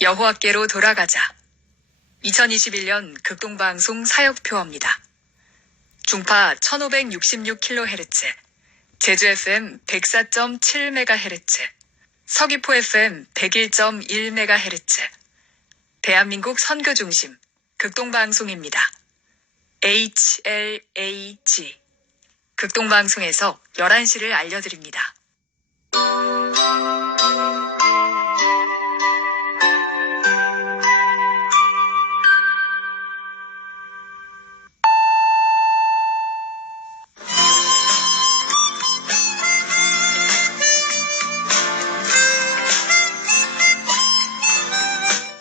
여호와께로 돌아가자. 2021년 극동방송 사역표어입니다. 중파 1566kHz, 제주 FM 104.7MHz, 서귀포 FM 101.1MHz, 대한민국 선교중심 극동방송입니다. HLAG 극동방송에서 11시를 알려드립니다.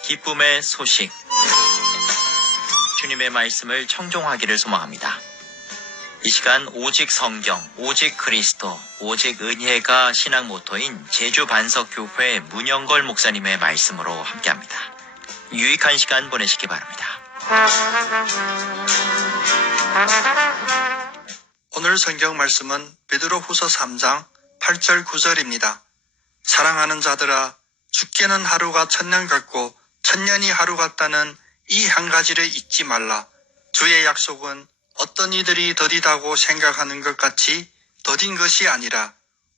기쁨의 소식. 주님의 말씀을 청종하기를 소망합니다. 이 시간 오직 성경, 오직 그리스도, 오직 은혜가 신앙 모토인 제주 반석교회 문영걸 목사님의 말씀으로 함께합니다. 유익한 시간 보내시기 바랍니다. 오늘 성경 말씀은 베드로후서 3장 8절 9절입니다. 사랑하는 자들아, 죽게는 하루가 천년 같고 천년이 하루 같다는 이 한 가지를 잊지 말라. 주의 약속은 어떤 이들이 더디다고 생각하는 것 같이 더딘 것이 아니라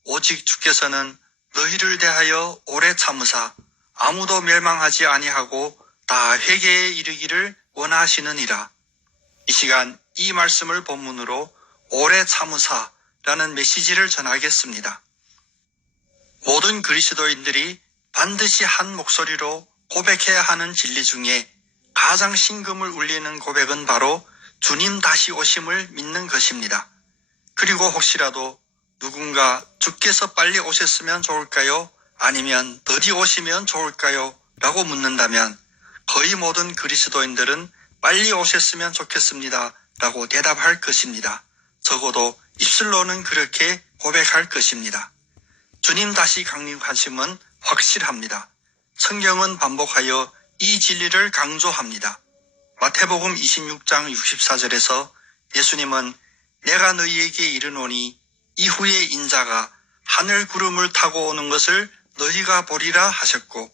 오직 주께서는 너희를 대하여 오래 참으사 아무도 멸망하지 아니하고 다 회개에 이르기를 원하시느니라. 이 시간 이 말씀을 본문으로 오래 참으사라는 메시지를 전하겠습니다. 모든 그리스도인들이 반드시 한 목소리로 고백해야 하는 진리 중에 가장 심금을 울리는 고백은 바로 주님 다시 오심을 믿는 것입니다. 그리고 혹시라도 누군가 주께서 빨리 오셨으면 좋을까요? 아니면 더디 오시면 좋을까요? 라고 묻는다면 거의 모든 그리스도인들은 빨리 오셨으면 좋겠습니다 라고 대답할 것입니다. 적어도 입술로는 그렇게 고백할 것입니다. 주님 다시 강림하심은 확실합니다. 성경은 반복하여 이 진리를 강조합니다. 마태복음 26장 64절에서 예수님은 내가 너희에게 이르노니 이후에 인자가 하늘 구름을 타고 오는 것을 너희가 보리라 하셨고,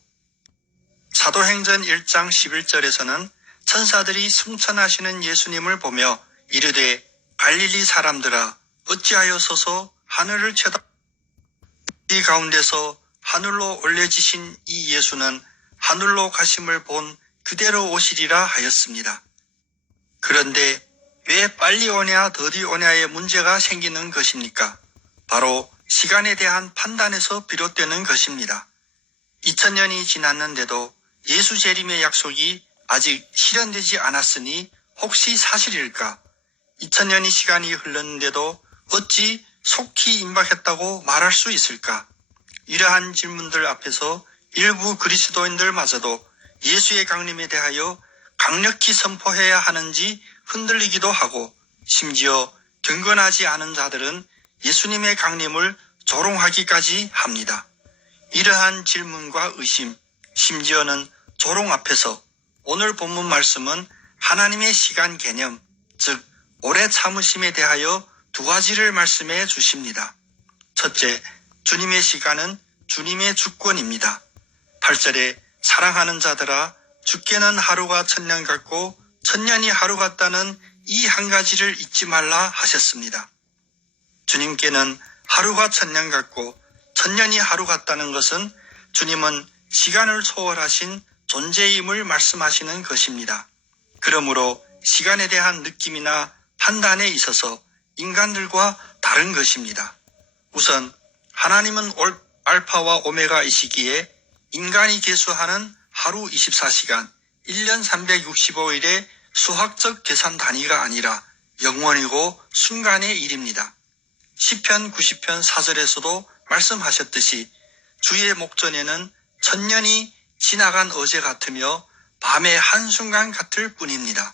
사도행전 1장 11절에서는 천사들이 승천하시는 예수님을 보며 이르되 갈릴리 사람들아 어찌하여 서서 하늘을 쳐다 이 가운데서 하늘로 올려지신 이 예수는 하늘로 가심을 본 그대로 오시리라 하였습니다. 그런데 왜 빨리 오냐 더디 오냐의 문제가 생기는 것입니까? 바로 시간에 대한 판단에서 비롯되는 것입니다. 2000년이 지났는데도 예수 재림의 약속이 아직 실현되지 않았으니 혹시 사실일까? 2000년의 시간이 흘렀는데도 어찌 속히 임박했다고 말할 수 있을까? 이러한 질문들 앞에서 일부 그리스도인들마저도 예수의 강림에 대하여 강력히 선포해야 하는지 흔들리기도 하고, 심지어 경건하지 않은 자들은 예수님의 강림을 조롱하기까지 합니다. 이러한 질문과 의심, 심지어는 조롱 앞에서 오늘 본문 말씀은 하나님의 시간 개념, 즉 오래 참으심에 대하여 두 가지를 말씀해 주십니다. 첫째, 주님의 시간은 주님의 주권입니다. 8절에 사랑하는 자들아 죽게는 하루가 천년 같고 천년이 하루 같다는 이 한 가지를 잊지 말라 하셨습니다. 주님께는 하루가 천년 같고 천년이 하루 같다는 것은 주님은 시간을 초월하신 존재임을 말씀하시는 것입니다. 그러므로 시간에 대한 느낌이나 판단에 있어서 인간들과 다른 것입니다. 우선 하나님은 알파와 오메가이시기에 인간이 계수하는 하루 24시간, 1년 365일의 수학적 계산 단위가 아니라 영원이고 순간의 일입니다. 시편 90편 4절에서도 말씀하셨듯이 주의 목전에는 천년이 지나간 어제 같으며 밤의 한순간 같을 뿐입니다.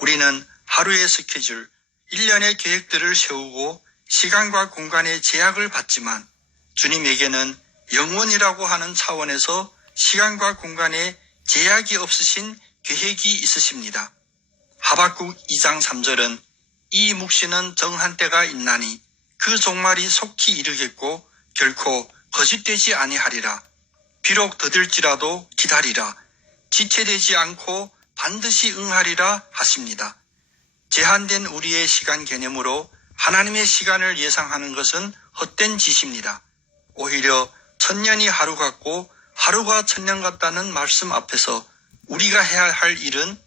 우리는 하루의 스케줄, 1년의 계획들을 세우고 시간과 공간의 제약을 받지만 주님에게는 영원이라고 하는 차원에서 시간과 공간에 제약이 없으신 계획이 있으십니다. 하박국 2장 3절은 이 묵시는 정한 때가 있나니 그 종말이 속히 이르겠고 결코 거짓되지 아니하리라. 비록 더딜지라도 기다리라. 지체되지 않고 반드시 응하리라 하십니다. 제한된 우리의 시간 개념으로 하나님의 시간을 예상하는 것은 헛된 짓입니다. 오히려 천년이 하루 같고 하루가 천년 같다는 말씀 앞에서 우리가 해야 할 일은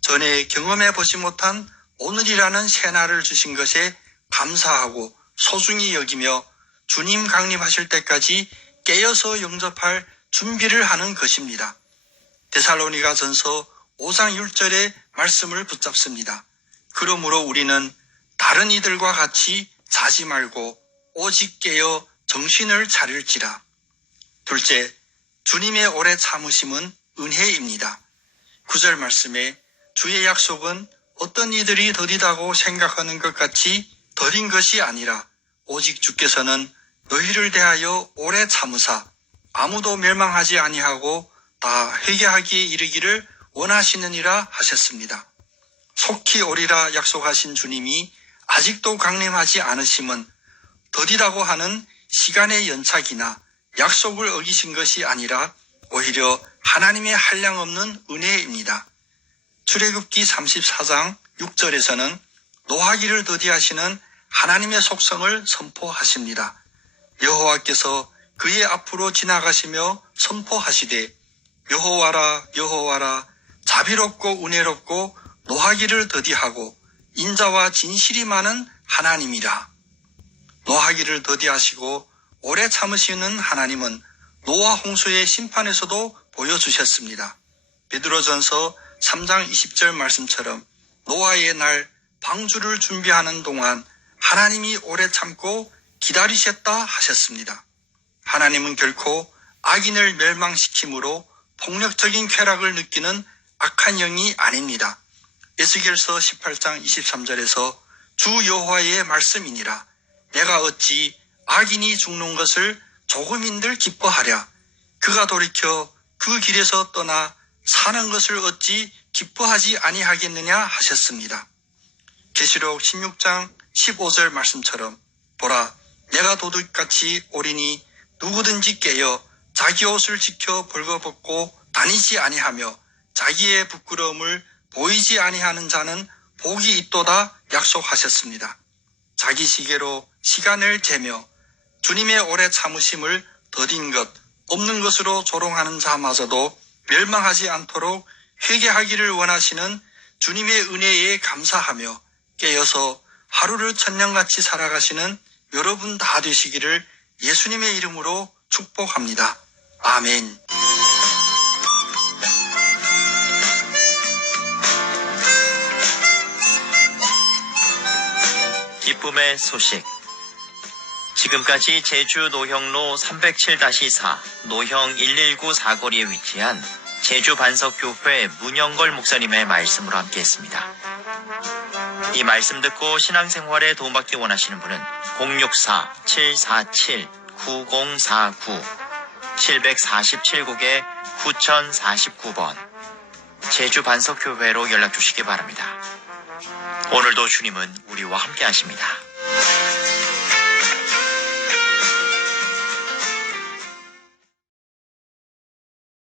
전에 경험해 보지 못한 오늘이라는 새날을 주신 것에 감사하고 소중히 여기며 주님 강림하실 때까지 깨어서 영접할 준비를 하는 것입니다. 데살로니가 전서 5장 6절의 말씀을 붙잡습니다. 그러므로 우리는 다른 이들과 같이 자지 말고 오직 깨어 정신을 차릴지라. 둘째, 주님의 오래 참으심은 은혜입니다. 9절 말씀에 주의 약속은 어떤 이들이 더디다고 생각하는 것 같이 더딘 것이 아니라 오직 주께서는 너희를 대하여 오래 참으사 아무도 멸망하지 아니하고 다 회개하기에 이르기를 원하시느니라 하셨습니다. 속히 오리라 약속하신 주님이 아직도 강림하지 않으심은 더디다고 하는 시간의 연착이나 약속을 어기신 것이 아니라 오히려 하나님의 한량없는 은혜입니다. 출애굽기 34장 6절에서는 노하기를 더디하시는 하나님의 속성을 선포하십니다. 여호와께서 그의 앞으로 지나가시며 선포하시되 여호와라 여호와라 자비롭고 은혜롭고 노하기를 더디하고 인자와 진실이 많은 하나님이라. 노하기를 더디하시고 오래 참으시는 하나님은 노아 홍수의 심판에서도 보여주셨습니다. 베드로전서 3장 20절 말씀처럼 노아의 날 방주를 준비하는 동안 하나님이 오래 참고 기다리셨다 하셨습니다. 하나님은 결코 악인을 멸망시킴으로 폭력적인 쾌락을 느끼는 악한 영이 아닙니다. 에스겔서 18장 23절에서 주 여호와의 말씀이니라. 내가 어찌 악인이 죽는 것을 조금인들 기뻐하랴. 그가 돌이켜 그 길에서 떠나 사는 것을 어찌 기뻐하지 아니하겠느냐 하셨습니다. 계시록 16장 15절 말씀처럼 보라 내가 도둑같이 오리니 누구든지 깨어 자기 옷을 지켜 벌거벗고 다니지 아니하며 자기의 부끄러움을 보이지 아니하는 자는 복이 있도다 약속하셨습니다. 자기 시계로 시간을 재며 주님의 오래 참으심을 더딘 것, 없는 것으로 조롱하는 자마저도 멸망하지 않도록 회개하기를 원하시는 주님의 은혜에 감사하며 깨어서 하루를 천년같이 살아가시는 여러분 다 되시기를 예수님의 이름으로 축복합니다. 아멘. 기쁨의 소식. 지금까지 제주 노형로 307-4 노형 119 사거리에 위치한 제주 반석교회 문영걸 목사님의 말씀으로 함께했습니다. 이 말씀 듣고 신앙생활에 도움받기 원하시는 분은 064-747-9049 747국에 9049번 제주 반석교회로 연락 주시기 바랍니다. 오늘도 주님은 우리와 함께 하십니다.